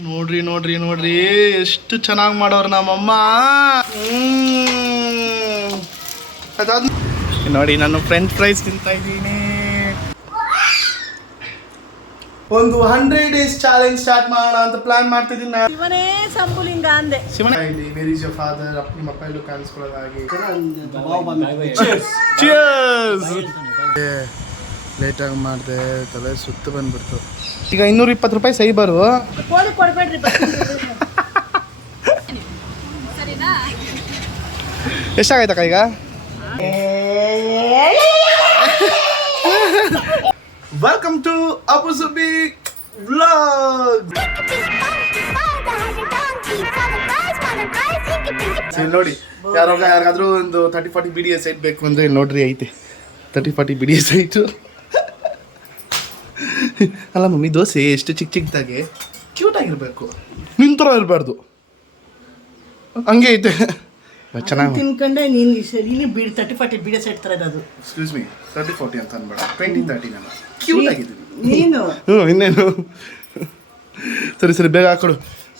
ನೋಡ್ರಿ ನೋಡ್ರಿ ನೋಡ್ರಿ ಎಷ್ಟು ಚೆನ್ನಾಗಿ ಮಾಡೋರು ನಮ್ಮಮ್ಮ. ಅದಾದ ನೋಡಿ ನಾನು ಫ್ರೆಂಚ್ ಫ್ರೈಸ್ ತಿಂತಾ ಇದ್ದೀನಿ. ಒಂದು 100 days ಚಾಲೆಂಜ್ ಸ್ಟಾರ್ಟ್ ಮಾಡೋಣ ಅಂತ ಪ್ಲಾನ್ ಮಾಡ್ತಿದ್ದೀನಿ. ಶಿವನೇ ಸಂಬುಲಿಂಗ ಅಂದೆ. ಶಿವನೇ ಇಲ್ಲಿ ವೇರ್ ಇಸ್ ಯುವರ್ ಫಾದರ್ ನಿಮ್ಮ ಅಪ್ಪ ಎಲ್ಲೂ ಕಾಣಿಸ್ಕೊಳ್ಳೋದು ಹಾಗೆ. ಲೇಟಾಗಿ ಮಾಡಿದೆ, ತಲೆ ಸುತ್ತು ಬಂದ್ಬಿಡ್ತು. ಈಗ 220 ರೂಪಾಯಿ ಸೈಬರು. ಕೊಡ್ಬೇಡ್ರಿ ಎಷ್ಟಾಗೈತಕ್ಕ ಈಗ? Welcome to Abu Subi vlog. ನೋಡಿ ಯಾರಿಗಾದ್ರೂ ಒಂದು 30-40 BDS ಸೈಟ್ ಬೇಕು ಅಂದ್ರೆ ನೋಡ್ರಿ ಐತೆ 30-40 BDS ಸೈಟು. ಅಲ್ಲ ಮಮ್ಮಿ, ದೋಸೆ ಎಷ್ಟು ಚಿಕ್ಕ ಚಿಕ್ಕದಾಗೆ ಕ್ಯೂಟ್ ಆಗಿರ್ಬೇಕು, ನಿಂತರ ಇರಬಾರ್ದು, ಹಂಗೆ ಐತೆ. ಚೆನ್ನಾಗಿ ತಿನ್ಕೊಂಡೆ ನೀನು 30-40 BDS ಸೈಟ್ ಥರ ಇರೋದು. ಎಕ್ಸ್ಕ್ಯೂಸ್ ಮೀ, 30-40 ಅಂತ ಅನ್ಬೇಡ, 20-30 ನಾನು ಕ್ಯೂಟ್ ಆಗಿದ್ದೀನಿ ನೀನು. ಇನ್ನೇನು. ಸರಿ ಸರಿ ಬೇಗ ಹಾಕೊಡು.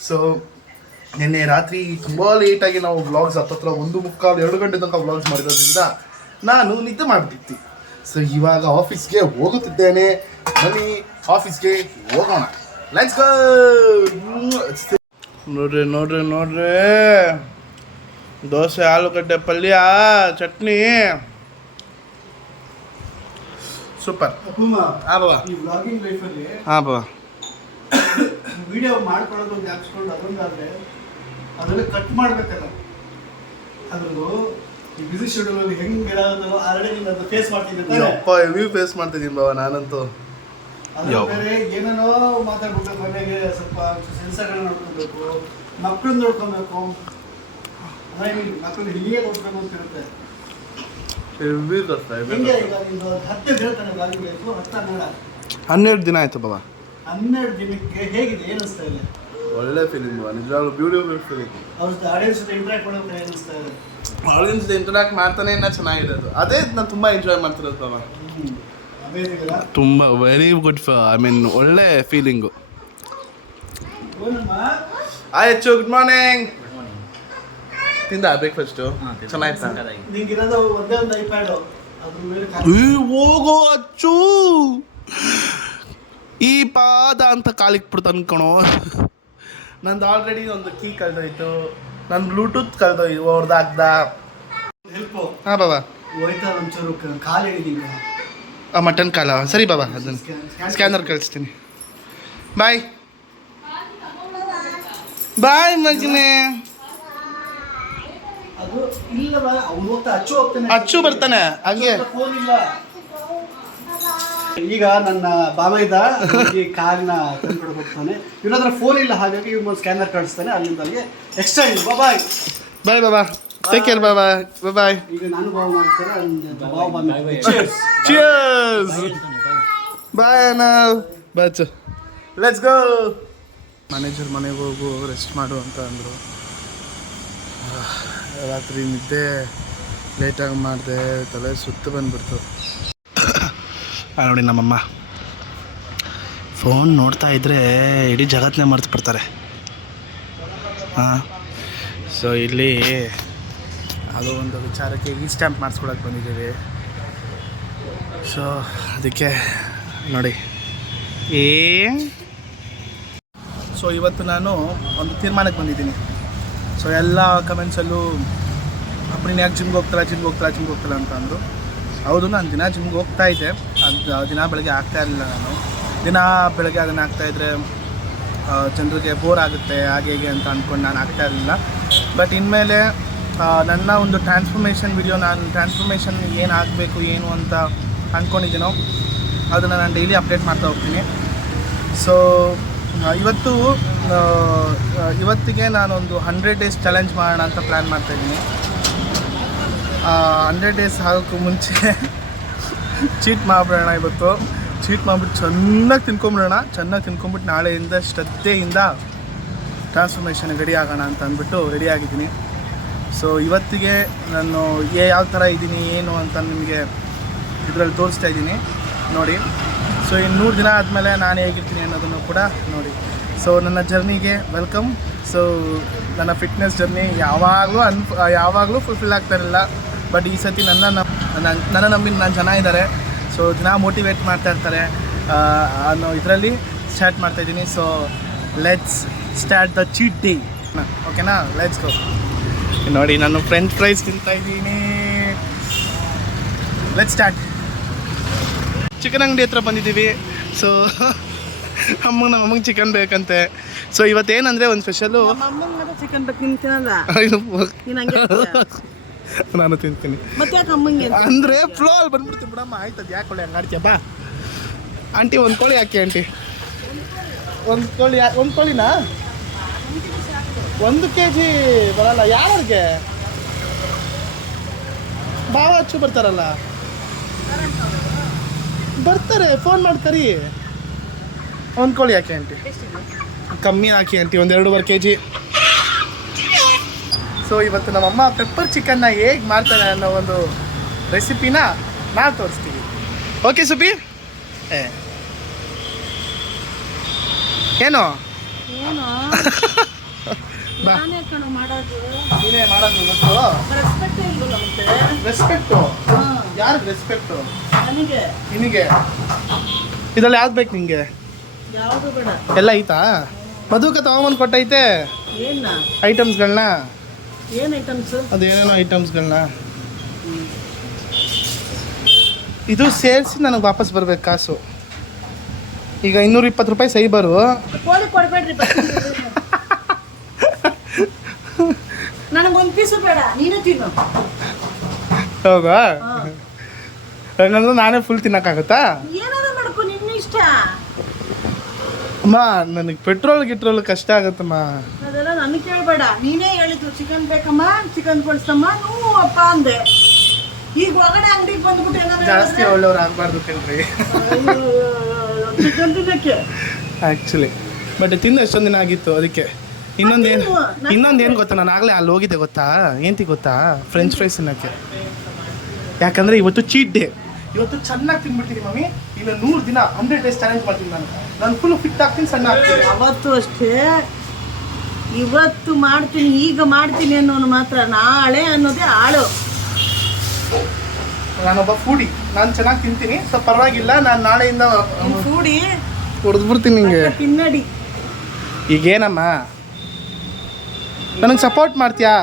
ಸೊ ನಿನ್ನೆ ರಾತ್ರಿ ತುಂಬ ಲೇಟಾಗಿ ನಾವು ವ್ಲಾಗ್ಸ್ ಹತ್ತತ್ರ 1:45-2 ಗಂಟೆ ತನಕ ವ್ಲಾಗ್ಸ್ ಮಾಡಿರೋದ್ರಿಂದ ನಾನು ನಿದ್ದೆ ಮಾಡಿಬಿಟ್ಟಿದ್ದೆ. ಸೊ ಇವಾಗ ಆಫೀಸ್ಗೆ ಹೋಗುತ್ತಿದ್ದೇನೆ. ಬನ್ನಿ ಆಫೀಸ್ಗೆ ಹೋಗೋಣ, ಲೆಟ್ಸ್ ಗೋ. ನೋಡ್ರಿ ನೋಡ್ರಿ ನೋಡ್ರಿ, ದೋಸೆ, ಆಲೂಗಡ್ಡೆ ಪಲ್ಯ, ಚಟ್ನಿ, ಸೂಪರ್. ಹಾಂ ಬಾಬಾ. ಈ ವ್ಲಾಗಿಂಗ್ ಲೈಫಲ್ಲಿ ಹಾಂ ಬಾಬಾ, ವಿಡಿಯೋ ಮಾಡ್ಕೊಳ್ಳೋದು ಒಂದು ಹಾಕ್ಸ್ಕೊಂಡು ಅದೊಂದಾದರೆ ಅದೆಲ್ಲ ಕಟ್ ಮಾಡಬೇಕಲ್ಲ. ಅದ್ರದ್ದು ಈ ಬಿಸಿ ಶೆಡ್ಯೂಲಲ್ಲಿ ಹೆಂಗೆ ಇರೋದಲ್ಲ ಆಲ್ರೆಡಿ ನೀನು ಅದು ಫೇಸ್ ಮಾಡ್ತಿದ್ದೆ. ಅಪ್ಪ ಇವು ಫೇಸ್ ಮಾಡ್ತಿದ್ದೀನಿ ಬಾಬಾ ನಾನಂತೂ. ಅದ್ರ ಬೇರೆ ಏನೇನೋ ಮಾತಾಡ್ಬೇಕು, ಮನೆಗೆ ಸ್ವಲ್ಪ ಸೆನ್ಸರ್ಗಳನ್ನ ನೋಡ್ಕೊಬೇಕು, ಮಕ್ಕಳನ್ನ ನೋಡ್ಕೊಬೇಕು, ಮಕ್ಕಳು ಇಲ್ಲಿಯೇ ನೋಡ್ಕೊಂಡು ಅಂತಿರುತ್ತೆ. ಹಿಂಗೆ ಈಗ ನಿಂದು 10 ದಿನ ತಾನೆ ವ್ಲಾಗಿಂಗ್ ಲೈಫು, 12 ದಿನ ಆಯ್ತು ಬಾಬಾ. 12 ದಿನಕ್ಕೆ ಹೇಗಿದೆ, ಏನು ಅನಿಸ್ತಾ ಇದೆ? ಒಳ್ಳೆ ಫೀಲಿಂಗ್ ಬಾಬಾ, ನಿಜವಾಗ್ಲೂ ಬ್ಯೂಟಿಫುಲ್ ಫೀಲಿಂಗ್. ಅವ್ರ ಆಡಿಯನ್ಸ್ ಜೊತೆ ಇಂಟ್ರಾಕ್ಟ್ ಮಾಡೋಕೆ ಏನು ಅನಿಸ್ತಾ ಇದೆ? ಆಡಿಯನ್ಸ್ ಜೊತೆ ಇಂಟರಾಕ್ಟ್ ಮಾಡ್ತಾನೆ ಇನ್ನೂ ಚೆನ್ನಾಗಿರೋದು. ಅದೇ ನಾನು ತುಂಬ ಎಂಜಾಯ್ ಮಾಡ್ತಿರೋದು ಬಾಬಾ. ತುಂಬ ವೆರಿ ಗುಡ್, ಐ ಮೀನ್ ಒಳ್ಳೆ ಫೀಲಿಂಗು. ಆಯ್ತು, ಗುಡ್ ಮಾರ್ನಿಂಗ್. ತಿಂದ ಬ್ರೇಕ್ಫಾಸ್ಟು ಚೆನ್ನಾಯ್ತಾ? ನಿಂಗಿರೋದು ಒಂದೇ ಒಂದು ಐಪ್ಯಾಡು, ಅದ್ರ ಮೇಲೆ ಹೋಗೋ ಅಚ್ಚು ಈ ಪಾದ ಅಂತ ಕಾಲಿಗೆ ಬಿಡ್ತು ಅನ್ಕೊಣೋ. ನಂದು ಆಲ್ರೆಡಿ ಒಂದು ಕೀ ಕಳೆದೋಯ್ತು, ನನ್ನ ಬ್ಲೂಟೂತ್ ಕಳೆದೋಯ್ತು, ಹೊಡೆದಾಗ್ದ. ಹೆಲ್ಪು. ಹಾಂ ಬಾಬಾ, ಹೋಯ್ತಾ ಒಂಚೂರು ಕಾಲು ಹಿಡಿದೀಗ. ಮಟನ್ ಕಾಲ ಸರಿ ಬಾಬಾ, ಅದನ್ನು ಸ್ಕ್ಯಾನರ್ ಕಳಿಸ್ತೀನಿ. ಬಾಯ್ ಬಾಯ್ ಮಗನೇ. ಅದು ಇಲ್ಲ, ಅವ್ನು ಹೋಗ್ತಾ ಅಚ್ಚು ಹೋಗ್ತಾನೆ, ಅಚ್ಚು ಬರ್ತಾನೆ ಹಂಗೆ. ಫೋನ್ ಇಲ್ಲ. ಈಗ ನನ್ನ ಬಾಮೈದ ಕಾಲಿನ ತಂದ್ಕೊಂಡು ಹೋಗ್ತಾನೆ, ಇವನ ಹತ್ರ ಫೋನ್ ಇಲ್ಲ, ಹಾಗಾಗಿ ಇವ್ನು ಸ್ಕ್ಯಾನರ್ ಕಳಿಸ್ತಾನೆ, ಅಲ್ಲಿಂದ ಅಲ್ಲಿಗೆ ಎಕ್ಸ್ಟ್ರಾ ಇಲ್ಲ. ಬಾಯ್ ಬಾಯ್ ಬಾಬಾ, ಟೇಕ್ ಕೇರ್ ಬಾಬಾ, ಬಾಯ್. ಈಗ ನಾನು ಬಾವ್ ಮಾಡ್ತಾರೆ. ಚಿಯರ್ಸ್, ಬಾಯ್ ಅಣ್ಣ, ಬಾಚು, ಲೆಟ್ಸ್ ಗೋ. ಮ್ಯಾನೇಜರ್ ಮನೆಗೆ ಹೋಗು, ರೆಸ್ಟ್ ಮಾಡು ಅಂತ ಅಂದರು. ರಾತ್ರಿ ನಿದ್ದೆ ಲೇಟಾಗಿ ಮಾಡಿದೆ, ತಲೆ ಸುತ್ತು ಬಂದ್ಬಿಡ್ತು. ನೋಡಿ ನಮ್ಮಮ್ಮ ಫೋನ್ ನೋಡ್ತಾ ಇದ್ದರೆ ಇಡೀ ಜಗತ್ತನ್ನೇ ಮರ್ತು ಬಿಡ್ತಾರೆ. ಹಾಂ, ಸೊ ಇಲ್ಲಿ ಅದು ಒಂದು ವಿಚಾರಕ್ಕೆ ಈ ಸ್ಟ್ಯಾಂಪ್ ಮಾಡಿಸ್ಕೊಳಕ್ಕೆ ಬಂದಿದ್ದೀವಿ. ಸೊ ಅದಕ್ಕೆ ನೋಡಿ ಸೊ ಇವತ್ತು ನಾನು ಒಂದು ತೀರ್ಮಾನಕ್ಕೆ ಬಂದಿದ್ದೀನಿ. ಸೊ ಎಲ್ಲ ಕಮೆಂಟ್ಸಲ್ಲೂ ಅಪ್ಪನಿನ ಯಾಕೆ ಜಿಮ್ಗೆ ಹೋಗ್ತಾಳೆ ಅಂತ ಅಂದರು. ಹೌದು, ನಾನು ದಿನ ಜಿಮ್ಗೆ ಹೋಗ್ತಾ ಇದ್ದೆ. ಅದು ದಿನ ಬೆಳಗ್ಗೆ ಆಗ್ತಾ ಇರಲಿಲ್ಲ. ನಾನು ದಿನ ಬೆಳಗ್ಗೆ ಅದನ್ನು ಆಗ್ತಾಯಿದ್ರೆ ಜನರಿಗೆ ಬೋರ್ ಆಗುತ್ತೆ ಹಾಗೆ ಹೇಗೆ ಅಂತ ಅಂದ್ಕೊಂಡು ನಾನು ಆಗ್ತಾ ಇರಲಿಲ್ಲ. ಬಟ್ ಇನ್ಮೇಲೆ ನನ್ನ ಒಂದು ಟ್ರಾನ್ಸ್ಫಾರ್ಮೇಷನ್ ವಿಡಿಯೋ, ನಾನು ಟ್ರಾನ್ಸ್ಫಾರ್ಮೇಷನ್ ಏನು ಆಗಬೇಕು ಏನು ಅಂತ ಅಂದ್ಕೊಂಡಿದ್ದೀನೋ ಅದನ್ನು ನಾನು ಡೈಲಿ ಅಪ್ಡೇಟ್ ಮಾಡ್ತಾ ಹೋಗ್ತೀನಿ. ಸೊ ಇವತ್ತಿಗೆ ನಾನೊಂದು 100 days ಚಾಲೆಂಜ್ ಮಾಡೋಣ ಅಂತ ಪ್ಲ್ಯಾನ್ ಮಾಡ್ತಾಯಿದ್ದೀನಿ. 100 days ಆಗೋಕ್ಕೂ ಮುಂಚೆ ಚೀಟ್ ಮಾಡಿಬಿಡೋಣ. ಇವತ್ತು ಚೀಟ್ ಮಾಡಿಬಿಟ್ಟು ಚೆನ್ನಾಗಿ ತಿನ್ಕೊಂಬಿಟ್ಟು ನಾಳೆಯಿಂದ ಶ್ರದ್ಧೆಯಿಂದ ಟ್ರಾನ್ಸ್ಫಾರ್ಮೇಷನ್ಗೆ ರೆಡಿ ಆಗೋಣ ಅಂತ ಅಂದ್ಬಿಟ್ಟು ರೆಡಿ ಆಗಿದ್ದೀನಿ. ಸೊ ಇವತ್ತಿಗೆ ನಾನು ಯಾವ ಥರ ಇದ್ದೀನಿ ಏನು ಅಂತ ನಿಮಗೆ ಇದರಲ್ಲಿ ತೋರಿಸ್ತಾ ಇದ್ದೀನಿ ನೋಡಿ. ಸೊ ಇನ್ನು 100 ದಿನ ಆದಮೇಲೆ ನಾನು ಹೇಗಿರ್ತೀನಿ ಅನ್ನೋದನ್ನು ಕೂಡ ನೋಡಿ. ಸೊ ನನ್ನ ಜರ್ನಿಗೆ ವೆಲ್ಕಮ್. ಸೊ ನನ್ನ ಫಿಟ್ನೆಸ್ ಜರ್ನಿ ಯಾವಾಗಲೂ ಫುಲ್ಫಿಲ್ ಆಗ್ತಾ ಇರಲಿಲ್ಲ. ಬಟ್ ಈ ಸತಿ ನನ್ನ ನಂಬಿ ನನ್ನ ಜನ ಇದ್ದಾರೆ. ಸೊ ದಿನ ಮೋಟಿವೇಟ್ ಮಾಡ್ತಾ ಇರ್ತಾರೆ ಅನ್ನೋ ಇದರಲ್ಲಿ ಸ್ಟಾರ್ಟ್ ಮಾಡ್ತಾಯಿದ್ದೀನಿ. So let's start the cheat day. ಓಕೆನಾ, ಲೆಟ್ಸ್ ಗೋ. ನೋಡಿ ನಾನು ಫ್ರೆಂಚ್ ಫ್ರೈಸ್ ತಿಂತಾಯಿದ್ದೀನಿ. Let's start. ಚಿಕನ್ ಅಂಗಡಿ ಹತ್ರ ಬಂದಿದ್ದೀವಿ. ಸೊ ನಮ್ಮಂಗೆ ಚಿಕನ್ ಬೇಕಂತೆ. ಸೊ ಇವತ್ತೇನಂದರೆ ಒಂದು ಸ್ಪೆಷಲು. ಚಿಕನ್ ಬೇಕು ತಿನ್ನಲ್ಲ ನಾನು ತಿಂತೀನಿ ಮತ್ತೆ ಯಾಕೆ ಅಮ್ಮಂಗೆ ಅಂದರೆ ಫ್ಲೋ ಅಲ್ಲಿ ಬಂದ್ಬಿಡ್ತೀನಿ ಬಿಡಮ್ಮ. ಆಯ್ತದ ಯಾಕೆ ಕೊಳ್ಳಿ ಹಂಗಾಡ್ತೀಯ ಬಾ. ಆಂಟಿ ಒಂದು ಕೋಳಿ ಹಾಕಿ ಆಂಟಿ. ಒಂದು ಕೋಳಿನಾ 1 kg ಬರಲ್ಲ. ಯಾರಿಗೆ ಭಾವ ಹಚ್ಚು ಬರ್ತಾರಲ್ಲ, ಬರ್ತಾರೆ, ಫೋನ್ ಮಾಡಿ ಕರಿ. 1 ಕೋಳಿ ಹಾಕಿ ಆಂಟಿ, ಕಮ್ಮಿ ಹಾಕಿ ಆಂಟಿ, 1-2.5 kg. ಸೊ ಇವತ್ತು ನಮ್ಮಮ್ಮ ಪೆಪ್ಪರ್ ಚಿಕನ್ನ ಹೇಗೆ ಮಾಡ್ತಾರೆ ಅನ್ನೋ ಒಂದು ರೆಸಿಪಿನ ನಾವು ತೋರಿಸ್ತೀವಿ. ಓಕೆ ಸುಬಿ? ಏನು ಏನು ಬಾ, ನಾನೇ ಕಣ ಮಾಡೋದು. ನೀನೇ ಮಾಡೋದು ಗೊತ್ತು. ರೆಸ್ಪೆಕ್ಟೇ ಇಲ್ವಲ್ಲ ಮತ್ತೆ. ರೆಸ್ಪೆಕ್ಟು? ಹಾಂ, ಯಾರಿಗೆ ರೆಸ್ಪೆಕ್ಟು? ನನಗೆ. ನಿನಗೆ ಇದರಲ್ಲಿ ಯಾವ್ದು ಬೇಕು ನಿಂಗೆ? ಯಾವುದು ಬೇಡ. ಎಲ್ಲ ಐತಾ? ಮಧುಕ ತಗೊಂಬಂದು ಕೊಟ್ಟೈತೆ ಏನ ಐಟಮ್ಸ್ಗಳನ್ನ. ಏನು ಐಟಮ್ಸು? ಅದು ಏನೇನೋ ಐಟಮ್ಸ್ಗಳನ್ನ ಇದು ಸೇರಿಸಿ ನನಗೆ ವಾಪಸ್ ಬರ್ಬೇಕು ಕಾಸು. ಈಗ 220 ರೂಪಾಯಿ ಸೈಬರು. ಕೋಳಿ ಕೊಡಬೇಡ್ರಿ. ನನಗೊಂದು ಪೀಸು ಬೇಡ, ನೀನೇ ತಿನ್ನು. ಹೌದಾ? ಹಾಂ, ಹಂಗಂದ್ರೆ ನಾನೇ ಫುಲ್ ತಿನ್ನೋಕ್ಕಾಗತ್ತಾ? ಏನಾದ್ರು ಮಾಡ್ಕೊ, ನಿನ್ನ ಇಷ್ಟ. ಅಮ್ಮ ನನಗೆ ಪೆಟ್ರೋಲ್ ಕಷ್ಟ ಆಗುತ್ತಮ್ಮ. ಅದೆಲ್ಲ ನನಗೆ ಕೇಳಬೇಡ. ನೀನೇ ಹೇಳಿದ್ರು ಚಿಕನ್ ಬೇಕಮ್ಮ, ಚಿಕನ್ ಕೊಡಿಸ್ತಮ್ಮ. ನೂ ಅಪ್ಪ ಅಂದೆ. ಈಗ ಹೊರಗಡೆ ಅಂಗಡಿಗೆ ಬಂದ್ಬಿಟ್ಟು ಏನಾದ್ರು ಜಾಸ್ತಿ ಒಳ್ಳೆಯವ್ರು ಆಗಬಾರ್ದು ಕಣ್ರಿ ಚಿಕನ್ ತಿನ್ನಕ್ಕೆ. ಆ್ಯಕ್ಚುಲಿ ಬಟ್ ತಿಂದು ಎಷ್ಟೊಂದು ದಿನ ಆಗಿತ್ತು. ಅದಕ್ಕೆ ಇನ್ನೊಂದೇನು ಗೊತ್ತಾ, ನಾನು ಆಗಲೇ ಅಲ್ಲಿ ಹೋಗಿದ್ದೆ ಗೊತ್ತಾ, ಏನಂತ ಗೊತ್ತಾ, ಫ್ರೆಂಚ್ ಫ್ರೈಸ್ ತಿನ್ನೋಕ್ಕೆ. ಯಾಕಂದರೆ ಇವತ್ತು ಚೀಟ್ ಡೇ. ಇವತ್ತು ಚೆನ್ನಾಗಿ ತಿನ್ಬಿಡ್ತೀನಿ ಮಮ್ಮಿ. ಇನ್ನು 100 ದಿನ 100 days ಚಾಲೆಂಜ್ ಮಾಡ್ತೀನಿ ನಾನು ಫುಲ್ ಫಿಟ್ ಆಗ್ತೀನಿ, ಸಣ್ಣ ಆಗ್ತೀನಿ. ಅವತ್ತು ಅಷ್ಟೇ, ಇವತ್ತು ಮಾಡ್ತೀನಿ, ಈಗ ಮಾಡ್ತೀನಿ ಅನ್ನೋನು ಮಾತ್ರ ನಾಳೆ ಅನ್ನೋದೇ ಆಳು. ನಾನೊಬ್ಬ ಫೂಡಿ, ನಾನು ಚೆನ್ನಾಗಿ ತಿಂತೀನಿ. ಸೊ ಪರವಾಗಿಲ್ಲ, ನಾನು ನಾಳೆಯಿಂದ ಕೂಡಿ ಹೊಡೆದ್ಬಿಡ್ತೀನಿ ನಿಂಗೆ. ತಿನ್ನಡಿ. ಈಗೇನಮ್ಮ ನನಗೆ ಸಪೋರ್ಟ್ ಮಾಡ್ತೀಯಾ?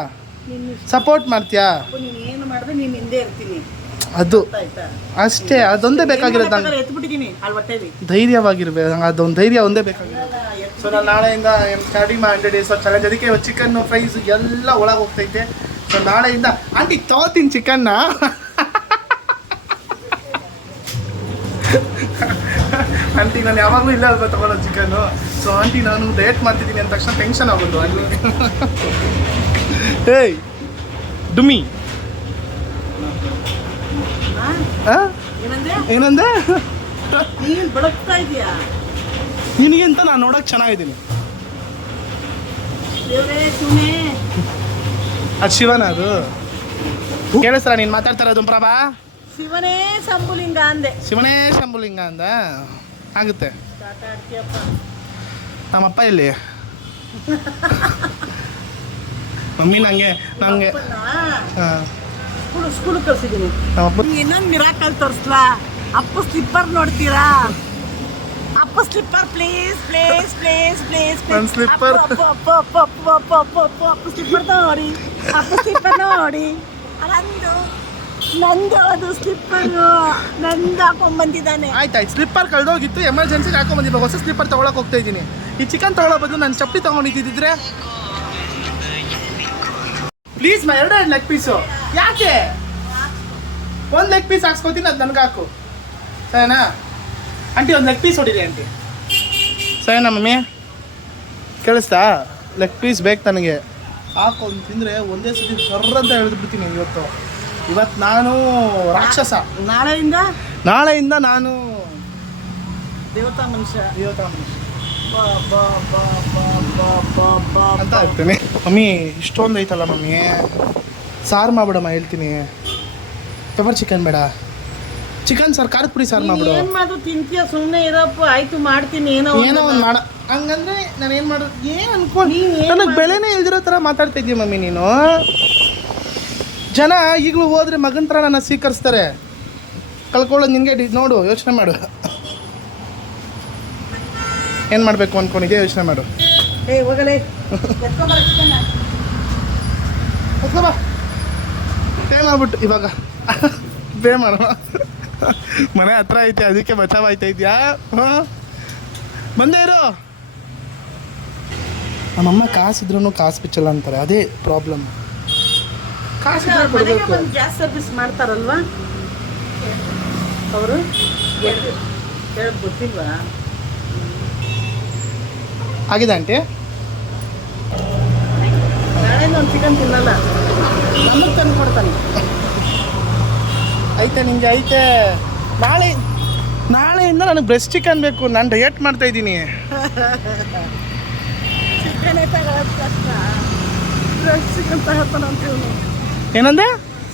ಸಪೋರ್ಟ್ ಮಾಡ್ತೀಯಾ? ನೀನು ಏನು ಮಾಡಿದ್ರೆ ನೀನು ಹಿಂದೆ ಇರ್ತೀನಿ. ಅದು ಆಯ್ತಾ? ಅಷ್ಟೇ, ಅದೊಂದೇ ಬೇಕಾಗಿರೋದು. ನಂಗೆ ಎತ್ಬಿಟ್ಟಿದ್ದೀನಿ ಅಲ್ಲಿ ಹೊಟ್ಟೆಲಿ. ಧೈರ್ಯವಾಗಿರ್ಬೇಕು, ನಂಗೆ ಅದೊಂದು ಧೈರ್ಯ ಒಂದೇ ಬೇಕಾಗಿರೋದು. ಸೊ ನಾನು ನಾಳೆಯಿಂದ ಸ್ಟಾರ್ಟಿಂಗ್ 100 days ಚಾಲೆಂಜ್. ಅದಕ್ಕೆ ಚಿಕನ್ ಫ್ರೈಸ್ ಎಲ್ಲ ಒಳಗೆ ಹೋಗ್ತೈತೆ. ಸೊ ನಾಳೆಯಿಂದ ಆಂಟಿ ತಗೋತೀನಿ ಚಿಕನ್ನ. ಆಂಟಿ ನಾನು ಯಾವಾಗಲೂ ಇಲ್ಲ ಅಲ್ವಾ ತಗೊಳ್ಳೋದು ಚಿಕನ್ನು. ಸೊ ಆಂಟಿ ನಾನು ಡಯಟ್ ಮಾಡ್ತಿದ್ದೀನಿ ಅಂದ ತಕ್ಷಣ ಟೆನ್ಷನ್ ಆಗೋದು ಅಲ್ಲಿ. ಏಯ್ ಡುಮ್ಮಿ, ಏನಂದೆ? ನೀನು ಬೆಳಗ್ತಾ ಇದೀಯಾ? ನಿನಗಿಂತ ನಾನು ನೋಡೋಕೆ ಚೆನ್ನಾಗಿದ್ದೀನಿ. ಅದು ಶಿವನ? ಅದು ಕೇಳಿಸ್ತಾರ ನೀನು ಮಾತಾಡ್ತಾರ? ಅದು ಪ್ರಭಾ ಶಿವನೇ ಶಂಭುಲಿಂಗ ಅಂದೆ. ಶಿವನೇ ಶಂಭುಲಿಂಗ ಅಂದ ಆಗುತ್ತೆ. ನಮ್ಮಪ್ಪ ಇಲ್ಲಿ ಮಮ್ಮಿ ನಂಗೆ ಸ್ಕೂಲ್ ಕಳ್ಸಿದ್ದೀನಿ. ಇನ್ನೊಂದು ಮಿರಾಕಲ್ ತೋರಿಸ್ಲಾ? ಅಪ್ಪ ಸ್ಲಿಪ್ಪರ್ ನೋಡ್ತೀರಾ? ಅಪ್ಪ slipper please please please please. ನನ್ನ ಸ್ಲಿಪ್ಪರ್ ಅಪ್ಪ ಸ್ಲಿಪ್ಪರ್ ನೋಡಿ, ಅಪ್ಪ ಸ್ಲಿಪ್ಪರ್ ನೋಡಿ. ನಂದು ಅದು ಸ್ಲಿಪ್ಪರು ನಂದು ಹಾಕೊಂಡ್ಬಂದಿದ್ದಾನೆ. ಆಯ್ತಾಯ್ತು, ಸ್ಲಿಪ್ಪರ್ ಕಳೆದೋಗಿತ್ತು, ಎಮರ್ಜೆನ್ಸಿಗೆ ಹಾಕೊಂಡ್ಬಂದಿದ್ದೆ. ಹೊಸ ಸ್ಲಿಪ್ಪರ್ ತೊಗೊಳಕ್ಕೆ ಹೋಗ್ತಾ ಇದ್ದೀನಿ. ಈ ಚಿಕನ್ ತೊಗೊಳ್ಳೋ ಬದಲು ನಾನು ಚಪ್ಪಲಿ ತೊಗೊಂಡಿದ್ದಿದ್ರೆ ಪ್ಲೀಸ್. 2 ಲೆಗ್ ಪೀಸು ಯಾಕೆ? 1 ಲೆಗ್ ಪೀಸ್ ಹಾಕ್ಸ್ಕೊತೀನಿ, ಅದು ನನಗೆ ಹಾಕು, ಸರಿನಾ? ಆಂಟಿ 1 ಲೆಗ್ ಪೀಸ್ ಹೊಡಿರಿ ಆಂಟಿ, ಸರಿನಾ ಮಮ್ಮಿ? ಕೇಳಿಸ್ತಾ? ಲೆಗ್ ಪೀಸ್ ಬೇಕು ನನಗೆ. ಹಾಕೊಂಡು ತಿಂದರೆ ಒಂದೇ ಸತಿ ಸರ್ರಂತ ಎಳೆದ್ಬಿಡ್ತೀನಿ. ಇವತ್ತು ನಾನು ರಾಕ್ಷಸ. ನಾಳೆಯಿಂದ ನಾನು ದೇವತಾ ಮನುಷ್ಯ ಅಂತ ಇರ್ತೀನಿ. ಮಮ್ಮಿ ಇಷ್ಟೊಂದು ಐತಲ್ಲ ಮಮ್ಮಿ, ಸಾರು ಮಾಡ್ಬಿಡಮ್ಮ ಹೇಳ್ತೀನಿ. ಪೆಪ್ಪರ್ ಚಿಕನ್ ಬೇಡ, ಚಿಕನ್ ಸಾರು, ಖಾರದ ಪುಡಿ ಸಾರು ಮಾಡ್ಬಿಡು. ಏನು ಮಾಡು ತಿಂತೀಯ? ಸುಮ್ಮನೆ ಇರಪ್ಪ. ಆಯ್ತು ಮಾಡ್ತೀನಿ. ಏನೋ ಒಂದು ಹಂಗಂದ್ರೆ ನಾನು ಏನು ಮಾಡೋದು ಏನು ಅನ್ಕೊಂಡು ನನಗೆ ಬೆಲೆನೇ ಇಲ್ದಿರೋ ಥರ ಮಾತಾಡ್ತಾ ಇದ್ದೀಯ ಮಮ್ಮಿ ನೀನು. ಜನ ಈಗಲೂ ಹೋದ್ರೆ ಮಗನ ಥರ ನನ್ನ ಸ್ವೀಕರಿಸ್ತಾರೆ. ಕಳ್ಕೊಳ್ಳೋದು ನಿನಗೆ ನೋಡು, ಯೋಚನೆ ಮಾಡು. ಏನು ಮಾಡಬೇಕು ಅಂದ್ಕೊಂಡಿದ್ದೆ ಯೋಚನೆ ಮಾಡು. ಹೋಗಲೇ ಬಾ ಪೇ ಮಾಡ್ಬಿಟ್ಟು ಇವಾಗ ಪೇ ಮಾಡೋಣ. ಮನೆ ಹತ್ರ ಐತೆ ಅದಕ್ಕೆ ಬಚಾವ್ ಆಯ್ತಾ ಇದೆಯಾ? ಹಾಂ ಬಂದೇ ಇರು. ನಮ್ಮಮ್ಮ ಕಾಸಿದ್ರೂ ಕಾಸು ಬಿಚ್ಚಲ್ಲ ಅಂತಾರೆ, ಅದೇ ಪ್ರಾಬ್ಲಮ್. ಕಾಸಿದ್ರೆ ಕೊಡಬೇಕು. ಗ್ಯಾಸ್ ಸರ್ವಿಸ್ ಮಾಡ್ತಾರಲ್ವಾ ಅವರು? ಗೊತ್ತಿಲ್ವಾ? ಆಗಿದೆ ಆಂಟಿ. ನಾಳೆ ನಾನು ಚಿಕನ್ ತಿನ್ನಲ್ಲ, ನಮಗೆ ತಂದು ಕೊಡ್ತಾನೆ. ಐತೆ ನಿಮಗೆ ಐತೆ. ನಾಳೆಯಿಂದ ನನಗೆ ಬ್ರೆಸ್ಟ್ ಚಿಕನ್ ಬೇಕು. ನಾನು ಡಯಟ್ ಮಾಡ್ತಾ ಇದ್ದೀನಿ. ಚಿಕನ್ ತಗೊಳ್ಳೋದು ಕಷ್ಟ, ಬ್ರೆಸ್ಟ್ ಚಿಕನ್ ತಗೋತಾನ ಅಂತೀವಿ. ಏನಂದೆ?